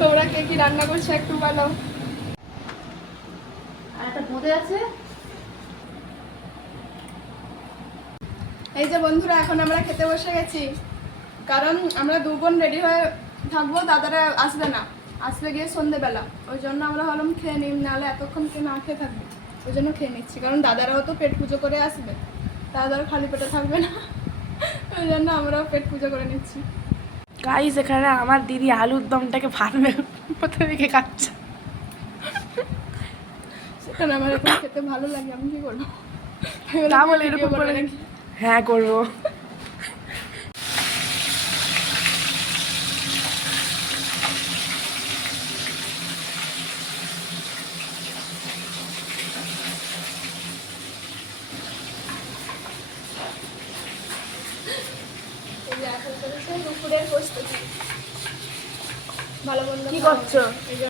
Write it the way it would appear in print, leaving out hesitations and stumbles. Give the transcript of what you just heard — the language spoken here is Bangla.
তোমরা কে কি রান্না করছো একটু বলো। আর একটা বোঁদে আছে। এই যে বন্ধুরা, এখন আমরা খেতে বসে গেছি, কারণ আমরা দু বোন রেডি হয়ে থাকবো, দাদারা আসবে না, আসবে গিয়ে সন্ধেবেলা। ওই জন্য আমরা ভাবলাম খেয়ে নিই, নাহলে এতক্ষণ কে না খেয়ে থাকবে। ওই জন্য খেয়ে নিচ্ছি, কারণ দাদারাও তো পেট পুজো করে আসবে, দাদারা খালি পেটে থাকবে না। ওই জন্য আমরাও পেট পুজো করে নিচ্ছি। গাইস এখানে আমার দিদি আলুর দমটাকে ভাতবে মতো রেখে খাচ্ছে। সেখানে আমার এখন খেতে ভালো লাগে, আমি কি করবো? তা বলে এরকম করে হ্যাঁ করবো। এই যে এখন করেছে দুপুরের প্রস্তুতি, ভালো মন্দ কি খাওয়া করছো? হবে। এই যে